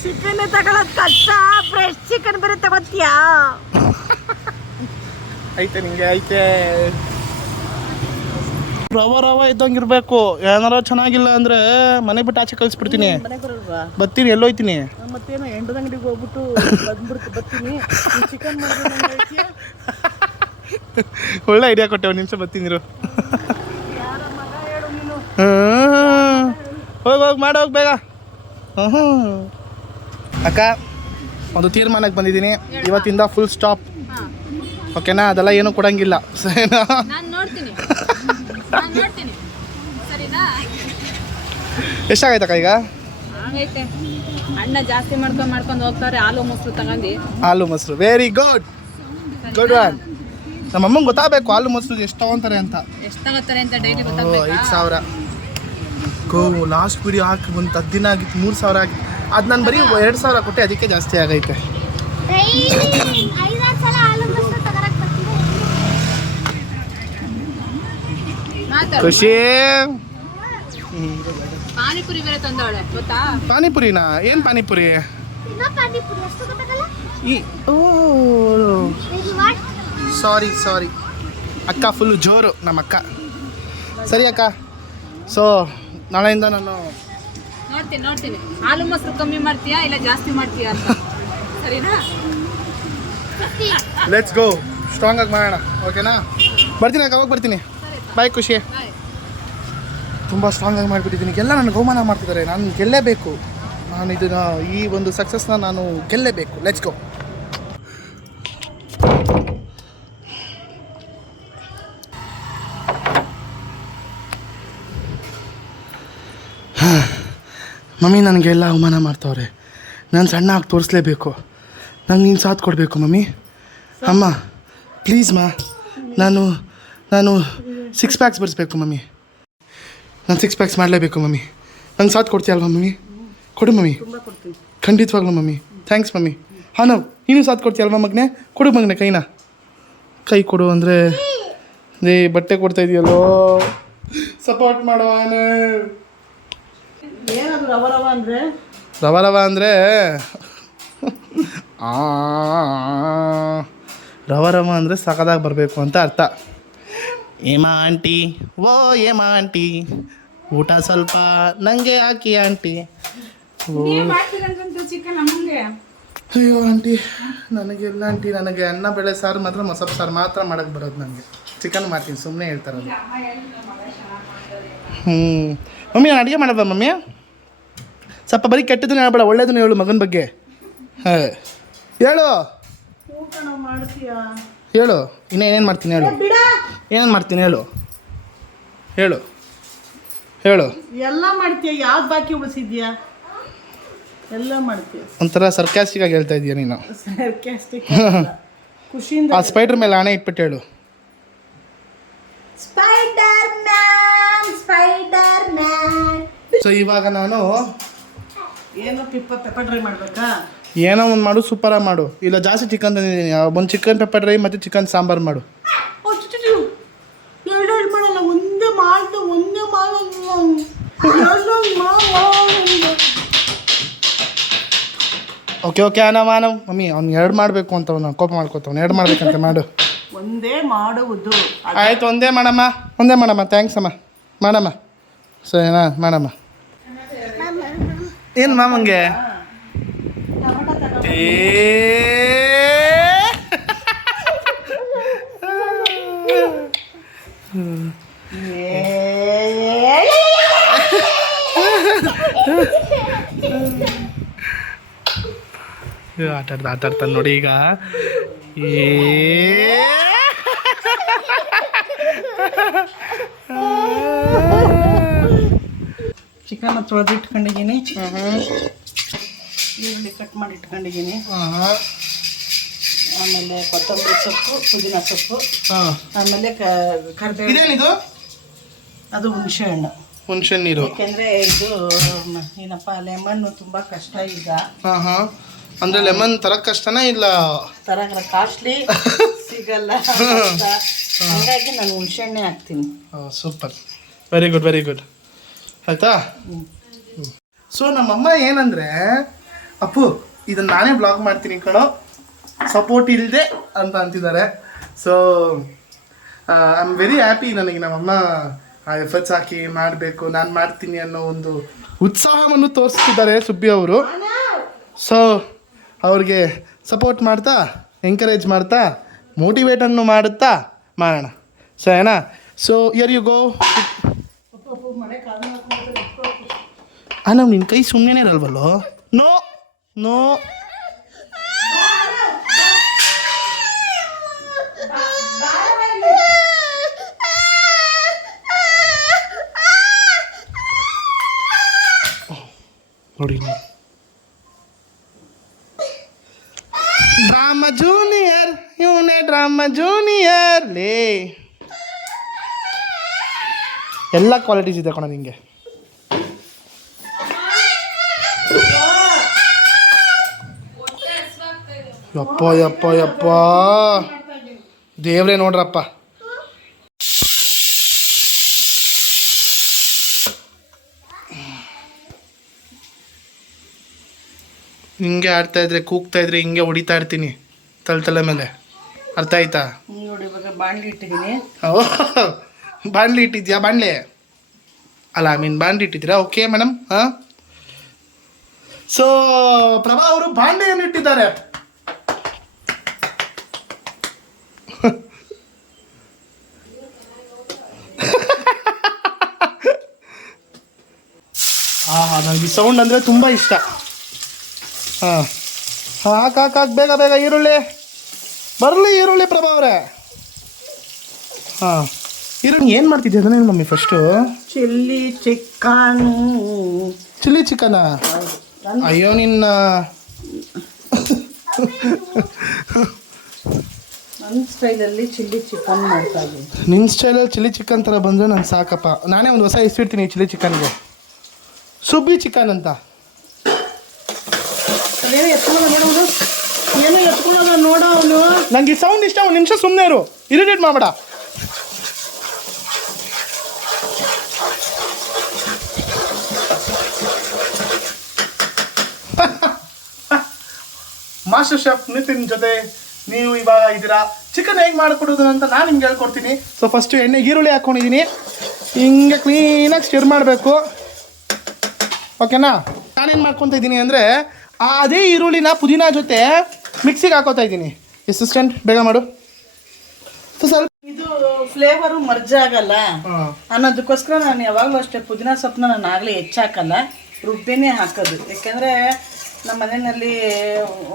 ಚಿಕನ್ ತಗೊಳ್ಳೋದು ಕಷ್ಟ, ಬ್ರೆಸ್ಟ್ ಚಿಕನ್ ಬೇರೆ ತಗೋತೀಯಾ? ಐತೆ ನಿಮಗೆ ಐತೆ. ರವ ಇದ್ದಂಗಿರ್ಬೇಕು. ಏನಾರ ಚೆನ್ನಾಗಿಲ್ಲ ಅಂದರೆ ಮನೆ ಬಿಟ್ಟು ಆಚೆ ಕಳಿಸ್ಬಿಡ್ತೀನಿ. ಮನೆಗೆ ಬರಲ್ವಾ? ಬರ್ತೀನಿ. ಎಲ್ಲೋಯ್ತೀನಿ? ಮತ್ತೇನೋ ಎಂಟದ ಅಂಗಡಿಗೆ ಹೋಗ್ಬಿಟ್ಟು ಬರ್ತೀನಿ. ಚಿಕನ್ ಒಳ್ಳೆ ಐಡಿಯಾ ಕೊಟ್ಟೆ. ಒಂದು ನಿಮಿಷ ಬರ್ತೀನಿರು. ಯಾರ ಮಗ ಹೇಳು ನೀನು? ಹೋಗಿ ಮಾಡೋಗಿ ಬೇಗ. ಅಕ್ಕ, ಒಂದು ತೀರ್ಮಾನಕ್ಕೆ ಬಂದಿದ್ದೀನಿ. ಇವತ್ತಿಂದ ಫುಲ್ ಸ್ಟಾಪ್. ಓಕೆನಾ? ಅದೆಲ್ಲ ಏನೂ ಕೊಡಂಗಿಲ್ಲ, ಸರಿನಾ? ಎಷ್ಟಾಗೈತಕ್ಕ ಈಗ? ಅಣ್ಣ ಜಾಸ್ತಿ ಮಾಡ್ಕೊಂಡು ಹೋಗ್ತಾರೆ. ಹಾಲು ಮೊಸರು ತಗೊಂಡು. ಹಾಲು ಮೊಸರು ವೆರಿ ಗುಡ್ ಒನ್. ನಮ್ಮ ಅಮ್ಮಂಗೆ ಗೊತ್ತಾಗಬೇಕು ಹಾಲು ಮೊಸರು ಎಷ್ಟು ತಗೊಂತಾರೆ ಅಂತ. ಎಷ್ಟು ತಗೋತಾರೆ ಅಂತ ಡೈಲಿ ಗೊತ್ತಾಗಬೇಕು. 5,000 ಲಾಸ್ಟ್ ವಿಡಿಯೋ ಹಾಕಿ ಒಂದು 10 ದಿನ ಆಗಿತ್ತು 3,000 ಆಗಿತ್ತು. ಅದು ನಾನು ಬರೀ 2,000 ಕೊಟ್ಟೆ, ಅದಕ್ಕೆ ಜಾಸ್ತಿ ಆಗೈತೆ. ಖುಷಿ. ಪಾನಿಪುರಿ ಬೇರೆ ತಂದವಳೆ ಗೊತ್ತಾ? ಪಾನಿಪುರಿನಾ? ಏನು ಪಾನಿಪುರಿ? ಸಾರಿ ಅಕ್ಕ, ಫುಲ್ಲು ಜೋರು ನಮ್ಮ ಅಕ್ಕ. ಸರಿ ಅಕ್ಕ. ಸೊ ನಾಳೆಯಿಂದ ನಾನು ನೋಡ್ತೀನಿ ಹಾಲು ಮೊಸರು ಕಮ್ಮಿ ಮಾಡ್ತೀಯಾ ಇಲ್ಲ ಜಾಸ್ತಿ ಮಾಡ್ತೀಯಾ ಅಂತ, ಸರಿನಾ? ಲೆಟ್ಸ್ ಗೋ, ಸ್ಟ್ರಾಂಗ್ ಆಗಿ ಮಾಡೋಣ. ಓಕೆನಾ? ಬರ್ತೀನಿ ಅಕ್ಕ, ಅವಾಗ ಬರ್ತೀನಿ. ಬಾಯ್ ಖುಷಿ. ತುಂಬ ಸ್ಟ್ರಾಂಗ್ ಆಗಿ ಮಾಡಿಬಿಟ್ಟಿದ್ದೀನಿ. ಎಲ್ಲ ನನಗೆ ಅವಮಾನ ಮಾಡ್ತಿದ್ದಾರೆ. ನಾನು ಗೆಲ್ಲೇಬೇಕು. ನಾನು ಇದನ್ನು, ಈ ಒಂದು ಸಕ್ಸಸ್ನ ನಾನು ಗೆಲ್ಲೇಬೇಕು. Let's go. ಮಮ್ಮಿ ನನಗೆಲ್ಲ ಅವಮಾನ ಮಾಡ್ತಾವ್ರೆ. ನಾನು ಸಣ್ಣ ಆಗಿ ತೋರಿಸ್ಲೇಬೇಕು. ನಂಗೆ ನೀನು ಸಾಥ್ ಕೊಡಬೇಕು ಮಮ್ಮಿ. ಅಮ್ಮ ಪ್ಲೀಸ್ ನಾನು 6 ಪ್ಯಾಕ್ಸ್ ಬರ್ಸ್ಬೇಕು ಮಮ್ಮಿ. ನಾನು 6 ಪ್ಯಾಕ್ಸ್ ಮಾಡಲೇಬೇಕು ಮಮ್ಮಿ. ನಂಗೆ ಸಾಥ್ ಕೊಡ್ತೀಯಲ್ವಾ ಮಮ್ಮಿ? ಕೊಡು ಮಮ್ಮಿ. ಖಂಡಿತವಾಗ್ಲೂ ಮಮ್ಮಿ. Thanks mummy. ಹಾಂ, ನೀನು ಸಾಥ್ ಕೊಡ್ತೀಯಲ್ವಾ ಮಗನೇ? ಕೊಡು ಮಗನೇ ಕೈನ. ಕೈ ಕೊಡು ಅಂದರೆ ಬಟ್ಟೆ ಕೊಡ್ತಾ ಇದೆಯಲ್ಲೋ. ಸಪೋರ್ಟ್ ಮಾಡೋ. ಏನದು ರವ ಅಂದರೆ? ರವ ಅಂದರೆ ರವ ಅಂದರೆ ಸಖದಾಗಿ ಬರಬೇಕು ಅಂತ ಅರ್ಥ. ಏಮಾ ಆಂಟಿ, ಓ ಏಮಾ ಆಂಟಿ, ಊಟ ಸ್ವಲ್ಪ ನನಗೆ ಹಾಕಿ ಆಂಟಿ. ಅಯ್ಯೋ ಆಂಟಿ, ನನಗೆಲ್ಲ ಆಂಟಿ, ನನಗೆ ಅನ್ನ ಬೇಳೆ ಸಾರು ಮಾತ್ರ, ಮಸಪ್ ಸಾರು ಮಾತ್ರ ಮಾಡೋಕ್ಕೆ ಬರೋದು. ನನಗೆ ಚಿಕನ್ ಮಾಡ್ತೀನಿ, ಸುಮ್ಮನೆ ಹೇಳ್ತಾರಲ್ಲ. ಮಮ್ಮಿ ನಾನು ಅಡುಗೆ ಮಾಡಲ್ಲ ಮಮ್ಮಿ. ಸ್ವಲ್ಪ ಬರೀ ಕೆಟ್ಟದನ್ನ ಹೇಳ್ಬೇಡ, ಒಳ್ಳೇದನ್ನ ಹೇಳು ಮಗನ ಬಗ್ಗೆ. ಹಾಂ ಹೇಳು. ಊಟ ನಾವು ಮಾಡ್ತೀಯಾ? ಹೇಳು. ಏನೇನು ಮಾಡ್ತೀನಿ ಹೇಳು. ಏನೇನು ಮಾಡ್ತೀನಿ ಹೇಳು. ಎಲ್ಲ ಮಾಡ್ತೀಯ. ಯಾವ್ದು ಬಾಕಿ ಉಳಿಸಿದ್ಯಾ? ಎಲ್ಲ ಮಾಡ್ತೀಯ. ಒಂಥರ ಸರ್ಕ್ಯಾಸ್ಟಿಕ್ ಆಗಿ ಹೇಳ್ತಾ ಇದೀಯ ನೀನು. ಸರ್ಕ್ಯಾಸ್ಟಿಕ್ ಖುಷಿಯಿಂದ. ಆ ಸ್ಪೈಡರ್ ಮೇಲೆ ಆಣೆ ಇಟ್ಬಿಟ್ಟು ಹೇಳು. Spider man. ಸೊ ಇವಾಗ ನಾನು ಏನೋ ಪೆಪ್ಪರ್ ಡ್ರೈ ಮಾಡಬೇಕಾ? ಏನೋ ಒಂದು ಮಾಡು, ಸೂಪರಾಗಿ ಮಾಡು. ಇಲ್ಲ ಜಾಸ್ತಿ ಚಿಕನ್ ತಂದಿದ್ದೀನಿ, ಒಂದು ಚಿಕನ್ ಪೆಪ್ಪರ್ ಡ್ರೈ ಮತ್ತು ಚಿಕನ್ ಸಾಂಬಾರು ಮಾಡು. ಎರಡು ಮಾಡಲ್ಲ, ಒಂದೇ ಓಕೆ ಅಣ್ಣ ಮಮ್ಮಿ ಅವ್ನು 2 ಮಾಡಬೇಕು ಅಂತ ಅವ್ನು ಕೋಪ ಮಾಡ್ಕೋತಾವ್ನು. 2 ಮಾಡ್ಬೇಕಂತ ಮಾಡು. ಒಂದೇ ಮಾಡುವುದು ಆಯ್ತು ಒಂದೇ ಮಾಡಮ್ಮ ಥ್ಯಾಂಕ್ಸ್ ಅಮ್ಮ ಮಾಡಮ್ಮ ಸರಿನಾ ಮಾಡಮ್ಮ ಏನು ಮಾಮಂಗೆ ಆಟಾಡ್ತಾನೆ ನೋಡಿ ಈಗ ಚಿಕನ್ ತೊಳೆದು ಇಟ್ಕೊಂಡಿದ್ದೀನಿ, ಈರುಳ್ಳಿ ಕಟ್ ಮಾಡಿ ಇಟ್ಕೊಂಡಿದ್ದೀನಿ, ಆಮೇಲೆ ಕೊತ್ತಂಬರಿ ಸೊಪ್ಪು, ಪುದೀನ ಸೊಪ್ಪು, ಆಮೇಲೆ ಕರಿಬೇವು. ಇದೇನಿದು? ಅದು ಹುಣಸೆಹಣ್ಣು. ಹುಣಸೆ ನೀರು. ಯಾಕೆಂದರೆ ಇದು ಏನಪ್ಪ ಲೆಮನ್ನು ತುಂಬ ಕಷ್ಟ ಈಗ. ಅಂದರೆ ಲೆಮನ್ ತರಕ್ಕೆ ಕಷ್ಟನಾ ಇಲ್ಲ ತರಕ್ಕೆ ಕಾಸ್ಟ್ಲಿ ಸಿಗಲ್ಲ ಹಾಗಾಗಿ ನಾನು ಹುಣಸೆಹಣ್ಣೆ ಹಾಕ್ತೀನಿ. ಸೂಪರ್, ವೆರಿ ಗುಡ್ ಆಯಿತಾ. ಸೊ ನಮ್ಮಮ್ಮ ಏನಂದರೆ ಅಪ್ಪು ಇದನ್ನು ನಾನೇ ಬ್ಲಾಗ್ ಮಾಡ್ತೀನಿ ಕಣೋ, ಸಪೋರ್ಟ್ ಇಲ್ಲದೆ ಅಂತ ಅಂತಿದ್ದಾರೆ. So I am very happy. ನನಗೆ ನಮ್ಮಮ್ಮ ಆ ಎಫರ್ಟ್ಸ್ ಹಾಕಿ ಮಾಡಬೇಕು, ನಾನು ಮಾಡ್ತೀನಿ ಅನ್ನೋ ಒಂದು ಉತ್ಸಾಹವನ್ನು ತೋರಿಸ್ತಿದ್ದಾರೆ ಸುಬ್ಬಿ ಅವರು. ಸೊ ಅವ್ರಿಗೆ ಸಪೋರ್ಟ್ ಮಾಡ್ತಾ, ಎಂಕರೇಜ್ ಮಾಡ್ತಾ, ಮೋಟಿವೇಟನ್ನು ಮಾಡುತ್ತಾ ಮಾಡೋಣ ಸರಿನಾ. So here you go. ನಾವು ನಿನ್ನ ಕೈ ಸುಮ್ಮನೆ ಇರಲ್ವಲ್ಲೋ. ನೋ ನೋ ನೋಡಿ ಡ್ರಾಮಾ ಜೂನಿಯರ್, ಇವನೇ ಡ್ರಾಮಾ ಜೂನಿಯರ್ ಲೇ. ಎಲ್ಲ ಕ್ವಾಲಿಟೀಸ್ ಇದೆ ಕಣ ನಿಂಗೆ. ಯಪ್ಪ ದೇವ್ರೇ ನೋಡ್ರಪ್ಪ. ಹಿಂಗೆ ಆಡ್ತಾ ಇದ್ರೆ ಕೂಗ್ತಾ ಇದ್ರೆ ಹಿಂಗೆ ಹೊಡಿತಾ ಇರ್ತೀನಿ ತಲೆ ಮೇಲೆ, ಅರ್ಥ ಆಯ್ತಾ? ನೋಡಿ ಇವಾಗ ಬಾಣಲಿ ಇಟ್ಟಿದ್ದೀನಿ. ಬಾಣಲಿ ಇಟ್ಟಿದ್ಯಾ? ಬಾಣಲೆ ಅಲ್ಲ ಬಾಣಲಿ ಇಟ್ಟಿದ್ದೀರಾ? Okay madam. ಹಾಂ, ಸೊ ಪ್ರಭಾ ಅವರು ಬಾಂಡೆಯನ್ನು ಇಟ್ಟಿದ್ದಾರೆ. ನನಗೆ ಸೌಂಡ್ ಅಂದರೆ ತುಂಬ ಇಷ್ಟ. ಹಾಂ ಹಾಕ್ ಬೇಗ ಈರುಳ್ಳಿ ಬರಲಿ. ಈರುಳ್ಳಿ ಪ್ರಭಾ ಅವರೇ. ಹಾಂ, ಈರುಳ್ಳಿ ಏನು ಮಾಡ್ತಿದ್ದೆ ಅದನ್ನೇ ಮಮ್ಮಿ ಫಸ್ಟು? ಚಿಲ್ಲಿ ಚಿಕನಾ? ಅಯ್ಯೋ ನಿನ್ನ ನನ್ನ ಸ್ಟೈಲಲ್ಲಿ ಚಿಲ್ಲಿ ಚಿಕನ್ ಮಾಡ್ತಾ ಇದ್ದೀನಿ. ನಿನ್ನ ಸ್ಟೈಲಲ್ಲಿ ಚಿಲ್ಲಿ ಚಿಕನ್ ಥರ ಬಂದರೆ ನಾನು ಸಾಕಪ್ಪ. ನಾನೇ ಒಂದು ಹೊಸ ಹೆಸರಿಡ್ತೀನಿ ಚಿಲ್ಲಿ ಚಿಕನ್ಗೆ, ಸುಬ್ಬಿ ಚಿಕನ್ ಅಂತ. ಏನು ಎತ್ಕೊಳ್ಳೋದು ನೋಡೋ ಅವನು. ನಂಗೆ ಈ ಸೌಂಡ್ ಇಷ್ಟ. ಒಂದು ನಿಮಿಷ ಸುಮ್ಮನೆ ಇರು, ಇರಿಟೇಟ್ ಮಾಡಬೇಡ. ಮಾಸ್ಟರ್ ಶೆಫ್ ನಿತಿನ್ ಜೊತೆ ನೀವು ಇವಾಗ ಇದ್ದೀರಾ. ಚಿಕನ್ ಹೇಗೆ ಮಾಡಿಕೊಡೋದು ಅಂತ ನಾನು ನಿಮ್ಗೆ ಹೇಳ್ಕೊಡ್ತೀನಿ. ಸೊ ಫಸ್ಟು ಈರುಳ್ಳಿ ಹಾಕ್ಕೊಂಡಿದ್ದೀನಿ. ಹಿಂಗೆ ಕ್ಲೀನಾಗಿ ಸ್ಟಿರ್ ಮಾಡಬೇಕು, ಓಕೆನಾ? ನಾನೇನು ಮಾಡ್ಕೊತಾ ಇದ್ದೀನಿ ಅಂದರೆ ಅದೇ ಈರುಳ್ಳಿನ ಪುದೀನ ಜೊತೆ ಮಿಕ್ಸಿಗೆ ಹಾಕೋತಾ ಇದ್ದೀನಿ. ಅಸಿಸ್ಟೆಂಟ್ ಬೇಗ ಮಾಡು. ಸ್ವಲ್ಪ ಇದು ಫ್ಲೇವರು ಮರ್ಜ್ ಆಗಲ್ಲ ಅನ್ನೋದಕ್ಕೋಸ್ಕರ ನಾನು ಯಾವಾಗಲೂ ಅಷ್ಟೇ ಪುದೀನ ಸೊಪ್ಪನ್ನ ನಾನು ಆಗಲೇ ಹೆಚ್ಚಾಕಲ್ಲ, ರುಬ್ಬಿನೇ ಹಾಕೋದು. ಯಾಕೆಂದರೆ ನಮ್ಮ ಮನೆಯಲ್ಲಿ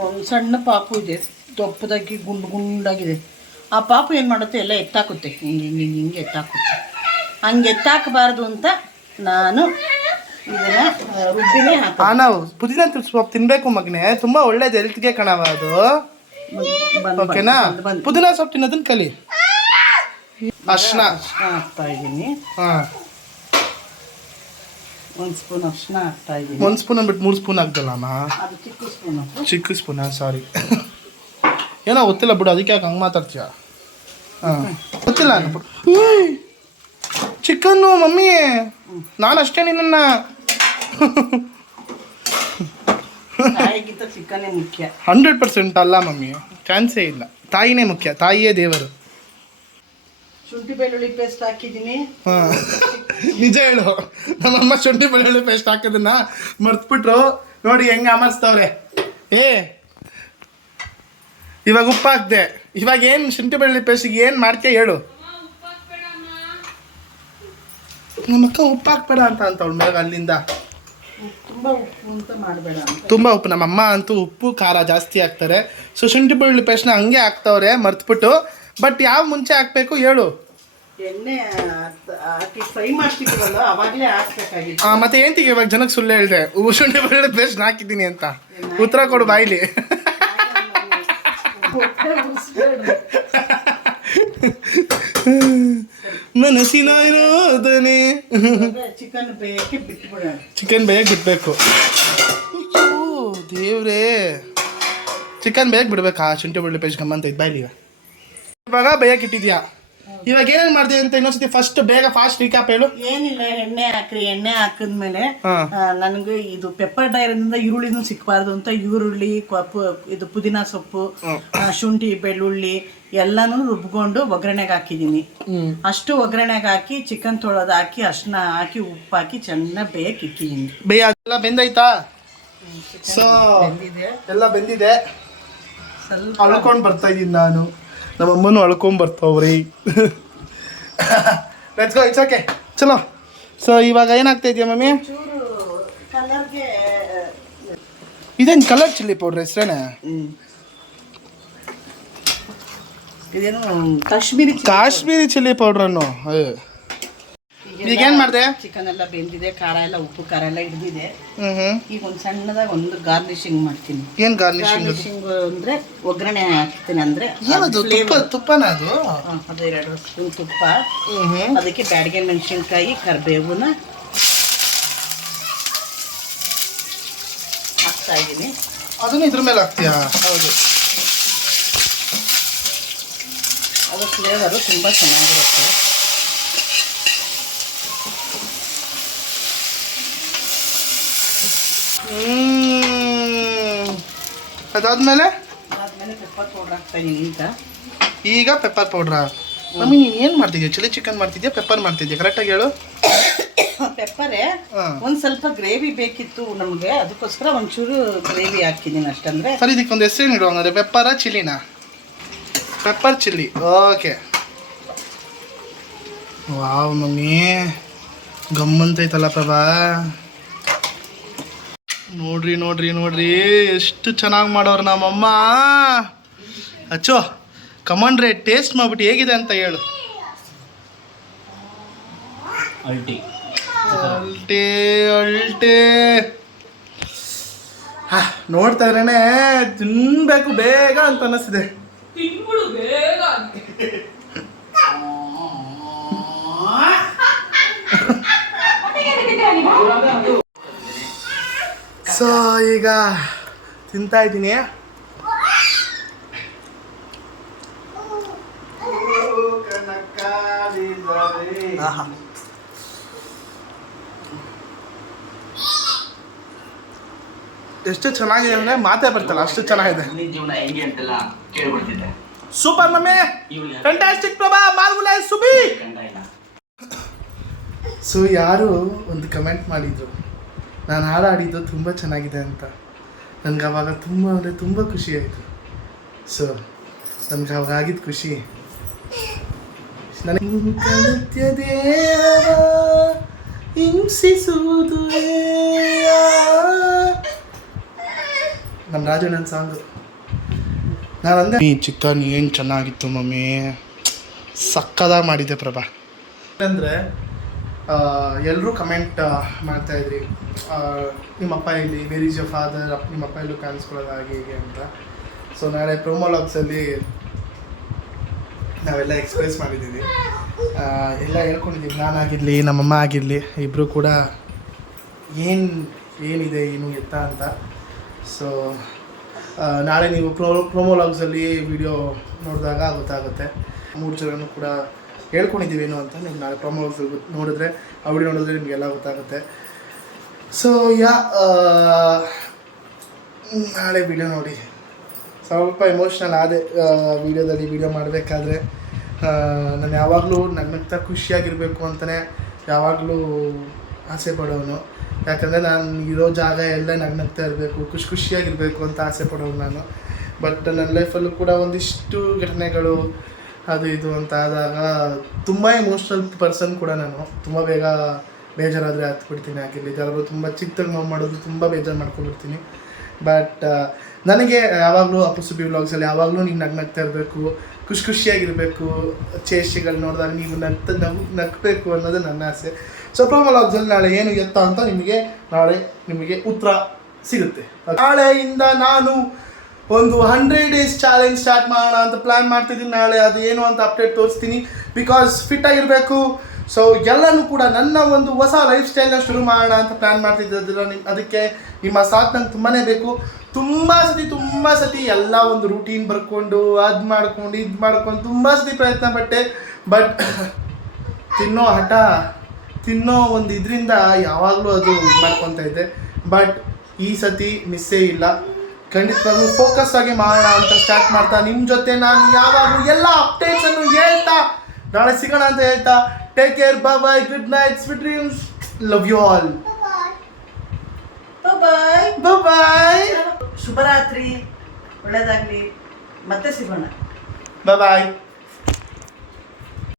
ಒಂದು ಸಣ್ಣ ಪಾಪು ಇದೆ, ದೊಪ್ಪದಾಗಿ ಗುಂಡಾಗಿದೆ. ಆ ಪಾಪು ಏನು ಮಾಡುತ್ತೆ, ಎಲ್ಲ ಎತ್ತಾಕುತ್ತೆ, ಹಿಂಗೆ ಎತ್ತಾಕುತ್ತೆ. ಹಂಗೆ ಎತ್ತಾಕಬಾರ್ದು ಅಂತ ನಾನು ಇದನ್ನು ರುಬ್ಬಿನೇ ಹಾಕಿ. ನಾವು ಪುದೀನ ಸೊಪ್ಪು ತಿನ್ನಬೇಕು ಮಗನೇ, ತುಂಬ ಒಳ್ಳೇದು ಹೆಲ್ತ್ಗೆ ಕಣವ ಅದು, ಓಕೆನಾ? ಪುದೀನ ಸೊಪ್ಪು ತಿನ್ನೋದನ್ನ ಕಲಿ. ಅರ್ಶಿನ ಹಾಕ್ತಾ ಇದ್ದೀನಿ. ಹಾಂ, 1 ಸ್ಪೂನ್ ಅರ್ಶಿನ ಹಾಕ್ತಾ ಇದ್ದೀನಿ. 1 ಸ್ಪೂನ್ ಅಂದ್ಬಿಟ್ಟು 3 ಸ್ಪೂನ್ ಹಾಕ್ದಲ್ಲಮ್ಮ? ಅದು ಚಿಕ್ಕ ಸ್ಪೂನು. ಚಿಕ್ಕ ಸ್ಪೂನಾ? ಸಾರಿ, ಏನೋ ಗೊತ್ತಿಲ್ಲ ಬಿಡು, ಅದಕ್ಕೆ ಯಾಕೆ ಹಂಗೆ ಮಾತಾಡ್ತೀಯ? ಹಾಂ, ಗೊತ್ತಿಲ್ಲ. ಚಿಕನ್ನು ಮಮ್ಮಿ, ನಾನು ಅಷ್ಟೇ ನಿನ್ನ ತಾಯಿಗಿಂತ ಚಿಕನ್ನೇ ಮುಖ್ಯ. 100% ಅಲ್ಲ ಮಮ್ಮಿ, ಚಾನ್ಸೇ ಇಲ್ಲ. ತಾಯಿನೇ ಮುಖ್ಯ, ತಾಯಿಯೇ ದೇವರು. ಶುಂಠಿ ಬೆಳ್ಳುಳ್ಳಿ ಪೇಸ್ಟ್ ಹಾಕಿದ್ದೀನಿ. ಹಾಂ ನಿಜ ಹೇಳು, ನಮ್ಮಮ್ಮ ಶುಂಠಿ ಬೆಳ್ಳುಳ್ಳಿ ಪೇಸ್ಟ್ ಹಾಕೋದನ್ನ ಮರ್ತ್ಬಿಟ್ರು. ನೋಡಿ ಹೆಂಗೆ ಅಮರ್ಸ್ತವ್ರೆ. ಇವಾಗ ಉಪ್ಪು ಹಾಕ್ದೆ. ಇವಾಗ ಏನು ಶುಂಠಿ ಬೆಳ್ಳುಳ್ಳಿ ಪೇಸ್ಟಿಗೆ ಏನು ಮಾಡ್ತೀಯ ಹೇಳು. ನಮ್ಮಕ್ಕ ಉಪ್ಪು ಹಾಕ್ಬೇಡ ಅಂತವಳ ಮೇಲೆ ಅಲ್ಲಿಂದ. ತುಂಬ ಉಪ್ಪು ಅಂತ ಮಾಡಬೇಡ ಅಂತ. ತುಂಬ ಉಪ್ಪು. ನಮ್ಮಮ್ಮ ಅಂತೂ ಉಪ್ಪು ಖಾರ ಜಾಸ್ತಿ ಹಾಕ್ತಾರೆ. ಸೊ ಶುಂಠಿ ಬೆಳ್ಳುಳ್ಳಿ ಪೇಸ್ಟ್ನ ಹಂಗೆ ಹಾಕ್ತವ್ರೆ ಮರ್ತ್ಬಿಟ್ಟು. ಬಟ್ ಯಾವ ಮುಂಚೆ ಹಾಕ್ಬೇಕು ಹೇಳು. ಎಣ್ಣೆ ಹಾಕಿ ಫ್ರೈ ಮಾಡ್ತಿದ್ದೀವಲ್ಲ ಅವಾಗಲೇ ಹಾಕ್ಬೇಕಾಗಿತ್ತು. ಮತ್ತೆ ಏಂತಿಗೆ ಇವಾಗ ಜನಕ್ಕೆ ಸುಳ್ಳು ಹೇಳಿದೆ ಶುಂಠಿ ಬೆಳ್ಳುಳ್ಳಿ ಪೇಸ್ಟ್ ಹಾಕಿದ್ದೀನಿ ಅಂತ. ಉತ್ತರ ಕೊಡು ಬಾಯಿಲಿ. ಮನಸ್ಸಿನ ಇರೋದನೆ. ಚಿಕನ್ ಬೇಯಕ್ಕೆ ಬಿಟ್ಬಿಡೋಣ. ಚಿಕನ್ ಬೇಯಕ್ಕೆ ಬಿಡಬೇಕು. ದೇವ್ರೇ, ಚಿಕನ್ ಬೇಯಕ್ಕೆ ಬಿಡ್ಬೇಕಾ ಶುಂಠಿ ಬೆಳ್ಳುಳ್ಳಿ ಪೇಸ್ಟ್ ಗಮ್ಮಂತ ಇದ್ದು ಬಾಯ್ಲಿ. ಇವಾಗ ಬೇಯಕ್ಕೆ ಇಟ್ಟಿದ್ಯಾ. ಇವಾಗ ಏನೇನು ಮಾಡಿದೆ ಅಂತ ಇನ್ನೊಂದ್ಸತಿ ಫಸ್ಟ್ ಬೇಗ ಫಾಸ್ಟ್ ರೀಕ್ಯಾಪ್ ಹೇಳು. ಏನಿಲ್ಲ, ಎಣ್ಣೆ ಹಾಕ್ರಿ. ಎಣ್ಣೆ ಹಾಕಿದ್ಮೇಲೆ ನನಗೆ ಇದು ಪೆಪ್ಪರ್ ಡೈರಿಂದ ಈರುಳ್ಳಿನೂ ಸಿಕ್ಕಬಾರ್ದು ಅಂತ ಈರುಳ್ಳಿ, ಇದು ಪುದೀನ ಸೊಪ್ಪು, ಶುಂಠಿ ಬೆಳ್ಳುಳ್ಳಿ ಎಲ್ಲನೂ ರುಬ್ಕೊಂಡು ಒಗ್ಗರಣೆಗೆ ಹಾಕಿದ್ದೀನಿ. ಅಷ್ಟು ಒಗ್ಗರಣೆಗೆ ಹಾಕಿ ಚಿಕನ್ ತೊಳೆದು ಹಾಕಿ ಅರ್ಶಿನ ಹಾಕಿ ಉಪ್ಪು ಹಾಕಿ ಚೆನ್ನಾಗಿ ಬೇಯಕ್ಕೆ ಇಕ್ಕಿದ್ದೀನಿ. ಎಲ್ಲ ಬೆಂದೈತಾ? ಸೊ ಎಲ್ಲ ಬೆಂದಿದೆ. ಸ್ವಲ್ಪ ಅಳ್ಕೊಂಡು ಬರ್ತಾ ಇದ್ದೀನಿ ನಾನು. ನಮ್ಮಮ್ಮನೂ ಅಳ್ಕೊಂಡ್ ಬರ್ತಾವ್ರಿ. ಲೆಟ್ಸ್ ಗೋ, ಇಟ್ಸ್ ಓಕೆ, ಚಲೋ. ಸೊ ಇವಾಗ ಏನಾಗ್ತಾ ಇದೆಯಾ ಮಮ್ಮಿ? ಚೂರು ಕಲರ್ಗೆ ಇದೇನು ಕಲರ್ ಚಿಲ್ಲಿ ಪೌಡ್ರ್ ಹೆಸ್ರೇನೆ? ಇದೇನು ಕಾಶ್ಮೀರಿ ಚಿಲ್ಲಿ ಪೌಡ್ರನ್ನು. ಈಗೇನು ಮಾಡಿದೆ? ಚಿಕನ್ ಎಲ್ಲ ಬೆಂದಿದೆ, ಖಾರ ಎಲ್ಲ ಉಪ್ಪು ಖಾರ ಎಲ್ಲ ಹಿಡಿದಿದೆ. ಹ್ಞೂ. ಈಗ ಒಂದು ಸಣ್ಣದಾಗಿ ಒಂದು ಗಾರ್ನಿಶಿಂಗ್ ಮಾಡ್ತೀನಿ. ಏನು ಗಾರ್ನಿಶಿಂಗ್? ಗಾರ್ನಿಶಿಂಗ್ ಅಂದರೆ ಒಗ್ಗರಣೆ ಹಾಕ್ತೀನಿ. ಅಂದರೆ ಏನದು? ತುಪ್ಪನ ಅದು? ಅದು 2 ಸ್ಪೂನ್ ತುಪ್ಪ, ಅದಕ್ಕೆ ಬ್ಯಾಡಗೆ ಮೆಣಸಿನ್ಕಾಯಿ, ಕರಿಬೇವನ್ನ ಹಾಕ್ತಾ ಇದ್ದೀನಿ. ಅದನ್ನ ಇದ್ರ ಮೇಲೆ ಹಾಕ್ತೀಯಾ? ಹೌದು, ಅದು ಫ್ಲೇವರು ತುಂಬ ಚೆನ್ನಾಗಿರುತ್ತೆ. ಅದಾದ್ಮೇಲೆ ಪೆಪ್ಪರ್ ಪೌಡ್ರ್ ಹಾಕ್ತಾ ಇದ್ದೀನಿ. ಈಗ ಪೆಪ್ಪರ್ ಪೌಡ್ರಾ? ಮಮ್ಮಿ ನೀನು ಏನು ಮಾಡ್ತಿದ್ಯಾ? ಚಿಲ್ಲಿ ಚಿಕನ್ ಮಾಡ್ತಿದ್ಯಾ ಪೆಪ್ಪರ್ ಮಾಡ್ತಿದ್ಯಾ? ಕರೆಕ್ಟಾಗಿ ಹೇಳು. ಪೆಪ್ಪರೇ ಒಂದು ಸ್ವಲ್ಪ ಗ್ರೇವಿ ಬೇಕಿತ್ತು ನಮಗೆ, ಅದಕ್ಕೋಸ್ಕರ ಒಂಚೂರು ಗ್ರೇವಿ ಹಾಕಿದ್ದೀನಿ ಅಷ್ಟಂದ್ರೆ. ಸರಿ, ಇದಕ್ಕೊಂದು ಹೆಸರೇನು ಇಡುವ ಅಂದರೆ ಪೆಪ್ಪರ ಚಿಲ್ಲಿನಾ? Pepper chilli. Okay. Wow mummy, ಗಮ್ಮಂತೈತಲ್ಲ ಪ್ರಭಾ. ನೋಡ್ರಿ ನೋಡ್ರಿ ನೋಡ್ರಿ ಎಷ್ಟು ಚೆನ್ನಾಗಿ ಮಾಡೋರು ನಮ್ಮಮ್ಮ. ಅಚ್ಚೋ ಕಮಾಂಡ್ರೆ, ಟೇಸ್ಟ್ ಮಾಡ್ಬಿಟ್ಟು ಹೇಗಿದೆ ಅಂತ ಹೇಳು. ಅಲ್ಟೆ ಅಲ್ಟೆ. ನೋಡ್ತಾ ಇದ್ರೇನೆ ತಿನ್ಬೇಕು ಬೇಗ ಅಂತ ಅನ್ನಿಸ್ತಿದೆ. ಸೊ ಈಗ ತಿಂತಾ ಇದ್ದೀನಿ. ಎಷ್ಟು ಚೆನ್ನಾಗಿದೆ ಅಂದರೆ ಮಾತೇ ಬರ್ತಲ್ಲ, ಅಷ್ಟು ಚೆನ್ನಾಗಿದೆ. ಸೂಪರ್ ಮಮ್ಮಿ, ಫ್ಯಾಂಟಾಸ್ಟಿಕ್ ಪ್ರಭಾ, ಮಾಲ್ಗುಲಾ ಸುಬಿ. ಸೊ ಯಾರು ಒಂದು ಕಮೆಂಟ್ ಮಾಡಿದ್ರು, ನಾನು ಹಾಡಾಡಿದ್ದು ತುಂಬ ಚೆನ್ನಾಗಿದೆ ಅಂತ. ನನಗೆ ಅವಾಗ ತುಂಬ ಅಂದರೆ ತುಂಬ ಖುಷಿ ಆಯಿತು. ಸೊ ನನಗೆ ಅವಾಗ ಆಗಿದ್ದು ಖುಷಿ ನನಗೆ ಹಿಂಸಿಸುವುದು ನಮ್ಮ ರಾಜಣ್ಣನ ಸಾಂಗು. ನಾನು ಅಂದೆ ಈ ಚಿಕನ್ ಏನು ಚೆನ್ನಾಗಿತ್ತು ಮಮ್ಮಿ, ಸಕ್ಕದಾಗಿ ಮಾಡಿದ್ದೆ ಪ್ರಭಾ. ಅಂದರೆ ಎಲ್ಲರೂ ಕಮೆಂಟ್ ಮಾಡ್ತಾಯಿದ್ರಿ, ನಿಮ್ಮಪ್ಪ ಇಲ್ಲಿ, ವೇರ್ ಈಸ್ ಯೋರ್ ಫಾದರ್, ನಿಮ್ಮಪ್ಪ ಎಲ್ಲೂ ಕಾಣಿಸ್ಕೊಳ್ಳೋದು ಹಾಗೆ ಹೀಗೆ ಅಂತ. ಸೊ ನಾಳೆ ಪ್ರೊಮೋ ಲಾಗ್ಸಲ್ಲಿ ನಾವೆಲ್ಲ ಎಕ್ಸ್ಪ್ರೆಸ್ ಮಾಡಿದ್ದೀವಿ, ಎಲ್ಲ ಹೇಳ್ಕೊಂಡಿದ್ದೀವಿ. ನಾನಾಗಿರಲಿ ನಮ್ಮಮ್ಮ ಆಗಿರಲಿ ಇಬ್ಬರು ಕೂಡ ಏನಿದೆ ಏನು ಎತ್ತ ಅಂತ. ಸೊ ನಾಳೆ ನೀವು ಪ್ರೊಮೋ ಲಾಗ್ಸಲ್ಲಿ ವಿಡಿಯೋ ನೋಡಿದಾಗ ಗೊತ್ತಾಗುತ್ತೆ. 3 ಜನನೂ ಕೂಡ ಹೇಳ್ಕೊಂಡಿದ್ದೀವಿ ಏನು ಅಂತ. ನೀವು ನಾಳೆ ಪ್ರೊಮೋ ಲಾಗ್ಸ್ ನೋಡಿದ್ರೆ, ಆ ವಿಡಿಯೋ ನೋಡಿದ್ರೆ ನಿಮಗೆಲ್ಲ ಗೊತ್ತಾಗುತ್ತೆ. ಸೊ ನಾಳೆ ವಿಡಿಯೋ ನೋಡಿ. ಸ್ವಲ್ಪ ಎಮೋಷ್ನಲ್ ಆದೆ ವಿಡಿಯೋ ಮಾಡಬೇಕಾದ್ರೆ. ನಾನು ಯಾವಾಗಲೂ ನಗ್ನಗ್ತಾ ಖುಷಿಯಾಗಿರಬೇಕು ಅಂತಲೇ ಯಾವಾಗಲೂ ಆಸೆ ಪಡೋನು. ಯಾಕಂದರೆ ನಾನು ಇರೋ ಜಾಗ ಎಲ್ಲ ನಗ್ನಗ್ತಾ ಇರಬೇಕು, ಖುಷಿಯಾಗಿರಬೇಕು ಅಂತ ಆಸೆ ಪಡೋನು ನಾನು. ಬಟ್ ನನ್ನ ಲೈಫಲ್ಲೂ ಕೂಡ ಒಂದಿಷ್ಟು ಘಟನೆಗಳು ಅದು ಇದು ಅಂತ ಆದಾಗ ತುಂಬ ಎಮೋಷ್ನಲ್ ಪರ್ಸನ್ ಕೂಡ ನಾನು. ತುಂಬ ಬೇಗ ಬೇಜಾರಾದರೆ ಹತ್ಬಿಡ್ತೀನಿ. ಆಗಿರಲಿ ಯಾರಾದರೂ ತುಂಬ ಚಿಕ್ಕದಾಗಿ ನೋವು ಮಾಡೋದು ತುಂಬ ಬೇಜಾರು ಮಾಡ್ಕೊಂಡ್ಬಿಡ್ತೀನಿ. ಬಟ್ ನನಗೆ ಯಾವಾಗಲೂ ಅಪುಸುಬಿ ವ್ಲಾಗ್ಸಲ್ಲಿ ಯಾವಾಗಲೂ ನೀವು ನಗ್ನಗ್ತಾ ಇರಬೇಕು, ಖುಷಿಯಾಗಿರಬೇಕು, ಚೇಷ್ಟೆಗಳು ನೋಡಿದಾಗ ನೀವು ನಗಬೇಕು ಅನ್ನೋದು ನನ್ನ ಆಸೆ. ಸೊ ಪ್ರೊಮೋ ವ್ಲಾಗ್ಸಲ್ಲಿ ನಾಳೆ ಏನು ಎತ್ತ ಅಂತ ನಿಮಗೆ ಉತ್ತರ ಸಿಗುತ್ತೆ. ನಾಳೆಯಿಂದ ನಾನು ಒಂದು 100 days ಚಾಲೆಂಜ್ ಸ್ಟಾರ್ಟ್ ಮಾಡೋಣ ಅಂತ ಪ್ಲ್ಯಾನ್ ಮಾಡ್ತಿದ್ದೀನಿ. ನಾಳೆ ಅದು ಏನು ಅಂತ ಅಪ್ಡೇಟ್ ತೋರಿಸ್ತೀನಿ. ಬಿಕಾಸ್ ಫಿಟ್ ಆಗಿರಬೇಕು. ಸೊ ಎಲ್ಲನೂ ಕೂಡ ನನ್ನ ಒಂದು ಹೊಸ ಲೈಫ್ ಸ್ಟೈಲ್ನ ಶುರು ಮಾಡೋಣ ಅಂತ ಪ್ಲ್ಯಾನ್ ಮಾಡ್ತಿದ್ದಿಲ್ಲ. ಅದಕ್ಕೆ ನಿಮ್ಮ ಸಾಥ್ ನಂಗೆ ತುಂಬಾ ಬೇಕು. ತುಂಬ ಸತಿ ಎಲ್ಲ ಒಂದು ರೂಟೀನ್ ಬರ್ಕೊಂಡು ಅದು ಮಾಡ್ಕೊಂಡು ಇದು ಮಾಡ್ಕೊಂಡು ತುಂಬ ಸತಿ ಪ್ರಯತ್ನ ಪಟ್ಟೆ. ಬಟ್ ತಿನ್ನೋ ಒಂದು ಇದರಿಂದ ಯಾವಾಗಲೂ ಅದು ಇದು ಮಾಡ್ಕೊತಾ ಇದ್ದೆ. ಬಟ್ ಈ ಸತಿ ಮಿಸ್ಸೇ ಇಲ್ಲ. ಖಂಡಿತವಾಗ್ಲೂ ಫೋಕಸ್ ಆಗಿ ಮಾಡೋಣ ಅಂತ ಸ್ಟಾರ್ಟ್ ಮಾಡ್ತಾ ನಿಮ್ಮ ಜೊತೆ ನಾನು ಯಾವಾಗಲೂ ಎಲ್ಲ ಅಪ್ಡೇಟ್ಸನ್ನು ಹೇಳ್ತಾ ನಾಳೆ ಸಿಗೋಣ ಅಂತ ಹೇಳ್ತಾ take care, bye, good night, sweet dreams, love you all, bye, ಶುಭರಾತ್ರಿ, ಒಳ್ಳೆಯದಾಗಲಿ, ಮತ್ತೆ ಸಿಗೋಣ. ಬಾಯ್.